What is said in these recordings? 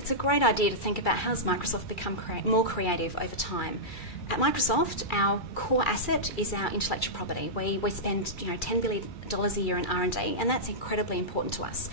It's a great idea to think about how does Microsoft become more creative over time. At Microsoft, our core asset is our intellectual property. We spend $10 billion a year in R&D, and that's incredibly important to us.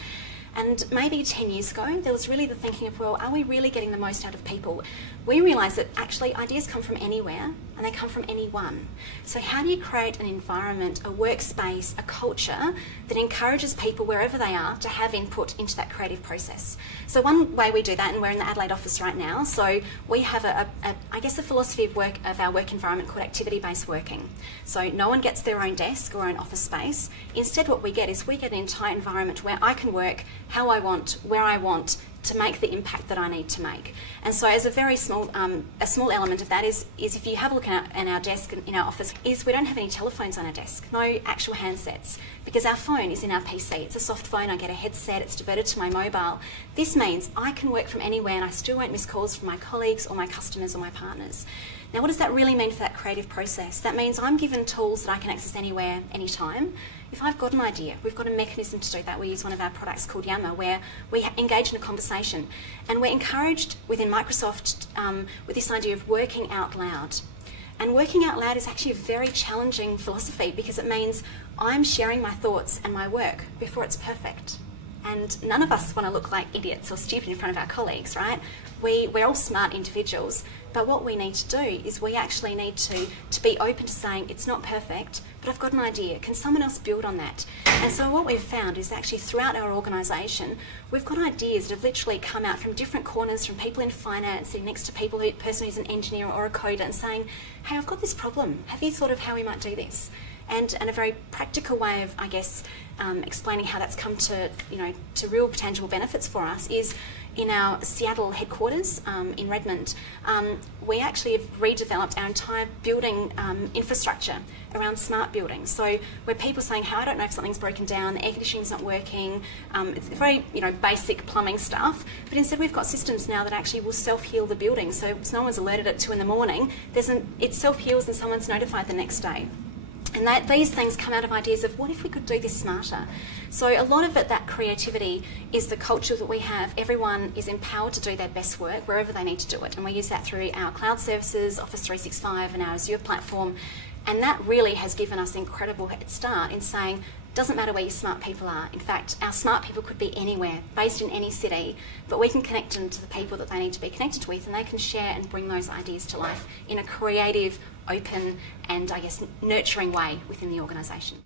And maybe 10 years ago, there was really the thinking of, well, are we really getting the most out of people? We realised that actually ideas come from anywhere and they come from anyone. So how do you create an environment, a workspace, a culture that encourages people wherever they are to have input into that creative process? So one way we do that, and we're in the Adelaide office right now, so we have I guess a philosophy of our work environment called activity-based working. So no one gets their own desk or own office space. Instead what we get is we get an entire environment where I can work how I want, where I want, to make the impact that I need to make. And so as a very small element of that is if you have a look at our desk in our office, is we don't have any telephones on our desk, no actual handsets, because our phone is in our PC. It's a soft phone, I get a headset, it's diverted to my mobile. This means I can work from anywhere and I still won't miss calls from my colleagues or my customers or my partners. Now what does that really mean for that creative process? That means I'm given tools that I can access anywhere, anytime. If I've got an idea, we've got a mechanism to do that. We use one of our products called Yammer, where we engage in a conversation. And we're encouraged within Microsoft with this idea of working out loud. And working out loud is actually a very challenging philosophy because it means I'm sharing my thoughts and my work before it's perfect. And none of us want to look like idiots or stupid in front of our colleagues, right? We're all smart individuals, but what we need to do is we actually need to be open to saying it's not perfect, but I've got an idea. Can someone else build on that? And so what we've found is actually throughout our organisation, we've got ideas that have literally come out from different corners, from people in finance, sitting next to person who's an engineer or a coder and saying, hey, I've got this problem. Have you thought of how we might do this? And a very practical way of, I guess, explaining how that's come to, to real tangible benefits for us is in our Seattle headquarters in Redmond, we actually have redeveloped our entire building infrastructure around smart buildings. So where people are saying, hey, I don't know if something's broken down, the air conditioning's not working, it's very basic plumbing stuff, but instead we've got systems now that actually will self-heal the building. So if someone's alerted at 2 in the morning, it self-heals and someone's notified the next day. And these things come out of ideas of what if we could do this smarter? So a lot of it, that creativity, is the culture that we have. Everyone is empowered to do their best work wherever they need to do it. And we use that through our cloud services, Office 365 and our Azure platform. And that really has given us an incredible head start in saying, doesn't matter where your smart people are. In fact, our smart people could be anywhere, based in any city, but we can connect them to the people that they need to be connected with, and they can share and bring those ideas to life in a creative, open, and I guess nurturing way within the organisation.